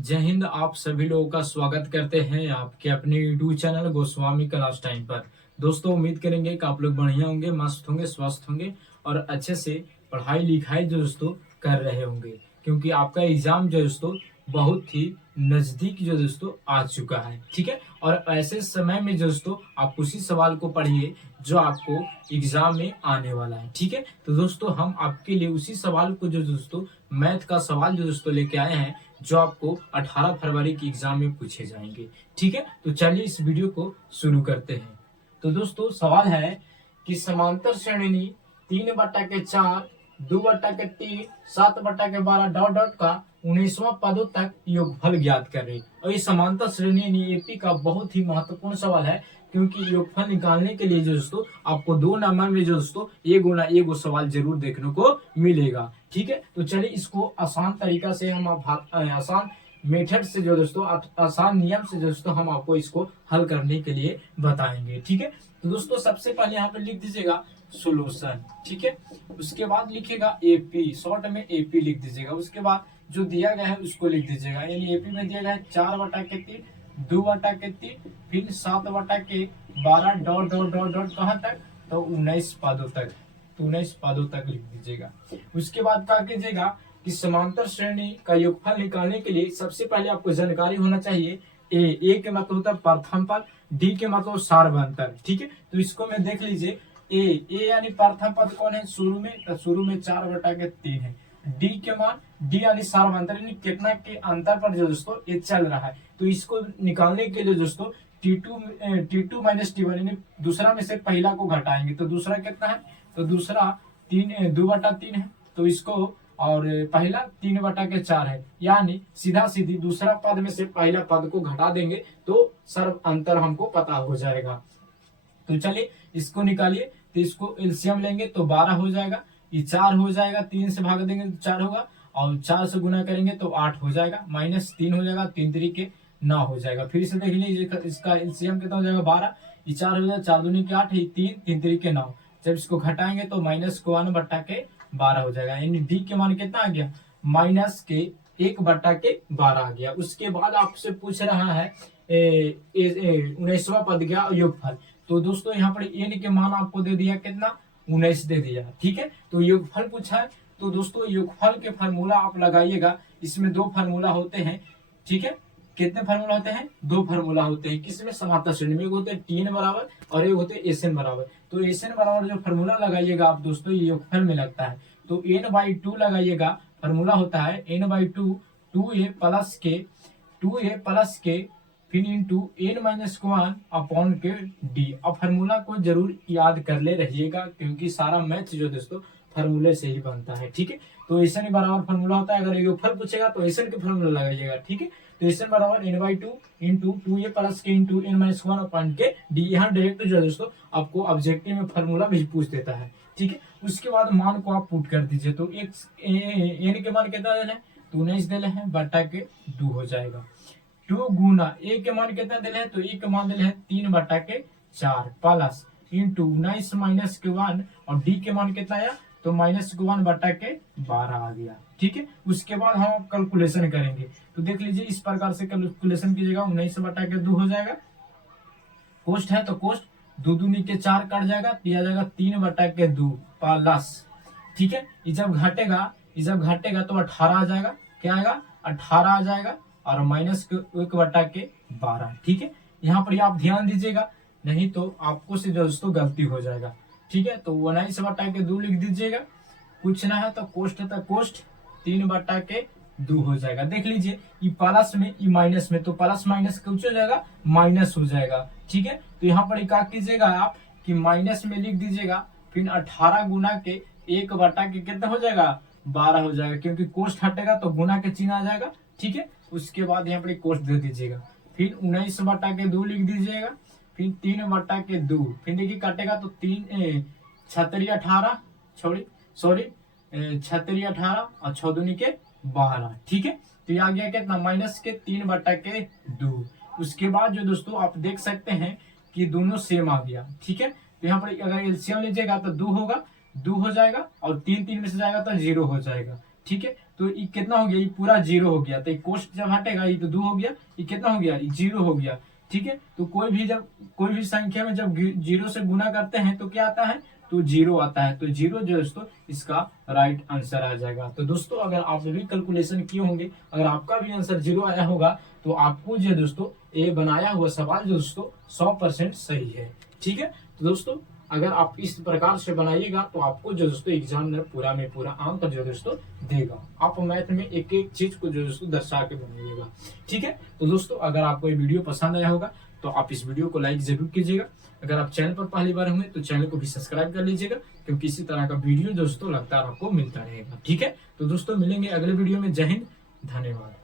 जय हिंद। आप सभी लोगों का स्वागत करते हैं आपके अपने YouTube channel Goswami class time पर। दोस्तों, उम्मीद करेंगे कि आप लोग बढ़िया होंगे, मस्त होंगे, स्वस्थ होंगे और अच्छे से पढ़ाई लिखाई जो दोस्तों कर रहे होंगे, क्योंकि आपका एग्जाम जो दोस्तों बहुत ही नजदीक जो दोस्तों आ चुका है। ठीक है, और ऐसे समय में जो दोस्तों आप उसी सवाल को पढ़िए जो आपको एग्जाम में आने वाला है। ठीक है, तो दोस्तों हम आपके लिए उसी सवाल को जो दोस्तों मैथ का सवाल जो दोस्तों लेके आए हैं, जो आपको 18 फरवरी की एग्जाम में पूछे जाएंगे। ठीक है, तो चलिए इस वीडियो को शुरू करते हैं। तो दोस्तों सवाल है कि समांतर श्रेणी 3/4, 2/3, 7/12 डॉट डॉट का 19वां पदों तक योगफल ज्ञात करें। और ये समांतर श्रेणी एपी का बहुत ही महत्वपूर्ण सवाल है, क्योंकि योगफल निकालने के लिए जो दोस्तों आपको 2 नंबर में जो दोस्तों एक सवाल जरूर देखने को मिलेगा। ठीक है, तो चलिए इसको आसान तरीका से हम आसान मेथड से जो दोस्तों आसान नियम से दोस्तों हम आपको इसको हल करने के लिए बताएंगे। ठीक है, तो दोस्तों सबसे पहले यहाँ पे लिख दीजिएगा सोल्यूशन। ठीक है, उसके बाद लिखिएगा एपी, शॉर्ट में एपी लिख दीजिएगा। उसके बाद जो दिया गया है उसको लिख दीजिएगा, यानी एपी में दिया गया है 4/3, 2/3, फिर 7/12 डॉट डॉट डॉट डॉट कहाँ तक, तो 19 पदों तक। तो 19 पदों तक लिख दीजिएगा। उसके बाद क्या कीजिएगा कि समांतर श्रेणी का योगफल निकालने के लिए सबसे पहले आपको जानकारी होना चाहिए ए के मतलब होता है प्रथम पद, डी के मतलब सार्वभौमतर। ठीक है, तो इसको में देख लीजिए, ए यानी प्रथम पद कौन है शुरू में, तो शुरू में 4/3 है। डी के मान, डी यानी सार्वभौमतर यानी कितना के अंतर पर जो दोस्तों ये चल रहा है। तो इसको निकालने के लिए दोस्तों T2 माइनस T1 यानी दूसरा में से पहला को घटाएंगे। तो दूसरा कितना है, तो दूसरा 2/3 है। तो इसको और पहला 3/4 है, यानी सीधा सीधी दूसरा पद में से पहला पद को घटा देंगे तो सर्व अंतर हमको पता हो जाएगा। तो चलिए इसको निकालिए। तो इसको एलसीएम लेंगे तो 12 हो जाएगा, ये 4 हो जाएगा, 3 से भाग देंगे तो 4 होगा, और 4 से गुना करेंगे तो 8 हो जाएगा, -3 हो जाएगा, 3 तरीके 9 हो जाएगा। फिर से देख लीजिए इसका एलसीएम कितना हो जाएगा 12, ये 4 हो जाएगा, 4 दूनी के 8, 3 तरीके 9। जब इसको घटाएंगे तो -1/12 हो जाएगा, यानी डी के मान कितना आ गया, -1/12 आ गया। उसके बाद आपसे पूछ रहा है 19वां पद गया योगफल। तो दोस्तों यहाँ पर एन के मान आपको दे दिया कितना, 19 दे दिया। ठीक है, तो योगफल पूछा है। तो दोस्तों योगफल के फार्मूला आप लगाइएगा, इसमें 2 फार्मूला होते हैं। ठीक है, कितने फार्मूला होते हैं, 2 फार्मूला होते हैं। किसमें, समांतर श्रेणी में। एक होते हैं टीएन बराबर और एक होते हैं एसएन बराबर। तो एसएन बराबर जो फार्मूला लगाइएगा आप दोस्तों ये योगफल में लगता है, तो n/2 लगाइएगा। फार्मूला होता है n/2, 2a प्लस के फिर इंटू n-1 अपॉन के डी। अब फार्मूला को जरूर याद कर ले रहिएगा, क्योंकि सारा मैथ जो दोस्तों फार्मूले से ही बनता है। ठीक है, तो एसन बराबर फार्मूला होता है। अगर योगफल पूछेगा तो एसन के फार्मूला लगाइएगा। ठीक है, तो एसन बराबर n/2 इंटू 2a प्लस के इंटू n-1 अपॉन के डी। यहाँ डायरेक्ट जो दोस्तों आपको ऑब्जेक्टिव में फार्मूला भी पूछ देता है। ठीक है, उसके बाद मान को आप पुट कर दीजिए। तो एन के मान कितना देना है, तो 19 देना है, बटा के 2 हो जाएगा। 2 गुना ए के मान कितना दिले है, तो ए के मान दिले है 3/4 प्लस इंटू 19 माइनस के 1 और डी के मान कितना आया, तो -1/12 आ गया। ठीक है, उसके बाद हम कैलकुलेशन करेंगे। तो देख लीजिए इस प्रकार से कैलकुलेशन कीजिएगा, 19/2 हो जाएगा। कोष्ट है तो कोष्ट 2 दूनी के 4 कट जाएगा, दिया जाएगा 3/2 प्लस। ठीक है, ये जब घटेगा तो 18 आ जाएगा। क्या आएगा, 18 आ जाएगा, और -1/12। ठीक है, यहाँ पर आप ध्यान दीजिएगा, नहीं तो आपको से दोस्तों गलती हो जाएगा। ठीक है, तो 19/2 लिख दीजिएगा। पूछना है तो कोष्ट तक कोष्ट 3/2 हो जाएगा। देख लीजिए ये प्लस में ये माइनस में, तो प्लस माइनस कुछ हो जाएगा, माइनस हो जाएगा। ठीक है, तो यहाँ पर क्या कीजिएगा आप कि माइनस में लिख दीजिएगा, फिर 18 गुना के 1/के कितना हो जाएगा, 12 हो जाएगा, क्योंकि कोष्ट हटेगा तो गुना के चिन्ह आ जाएगा। ठीक है, उसके बाद यहाँ पर कोष्ट दे दीजिएगा, फिर 19/2 लिख दीजिएगा, फिर 3/2, फिर देखिए कटेगा तो 36 18 और 6 दूनी के 12। ठीक है, तो ये आ गया कितना, -3/2। उसके बाद जो दोस्तों आप देख सकते हैं कि दोनों सेम आ गया। ठीक है, तो यहाँ पर अगर एलसीएम लीजिएगा तो 2 होगा, 2 हो जाएगा, और 3 में से जाएगा तो 0 हो जाएगा। ठीक है, तो ये कितना हो गया, ये पूरा जीरो हो गया। तो कोष्ट जब हटेगा ये तो 2 हो गया, ये कितना हो गया, ये 0 हो गया। ठीक है, तो कोई भी संख्या में जब 0 से गुना करते हैं तो क्या आता है, तो 0 आता है। तो 0 जो दोस्तों इसका राइट आंसर आ जाएगा। तो दोस्तों अगर आप भी कैलकुलेशन किए होंगे, अगर आपका भी आंसर 0 आया होगा तो आपको जो दोस्तों ये बनाया हुआ सवाल जो दोस्तों 100% सही है। ठीक है, तो दोस्तों अगर आप इस प्रकार से बनाइएगा तो आपको जो दोस्तों एग्जामिनर पूरा में पूरा अंक जो दोस्तों देगा। आप मैथ में एक एक चीज को जो दोस्तों दर्शा के बनाइएगा। ठीक है, तो दोस्तों अगर आपको ये वीडियो पसंद आया होगा तो आप इस वीडियो को लाइक जरूर कीजिएगा। अगर आप चैनल पर पहली बार होंगे तो चैनल को भी सब्सक्राइब कर लीजिएगा, क्योंकि इसी तरह का वीडियो दोस्तों लगातार आपको मिलता रहेगा। ठीक है, तो दोस्तों मिलेंगे अगले वीडियो में। जय हिंद, धन्यवाद।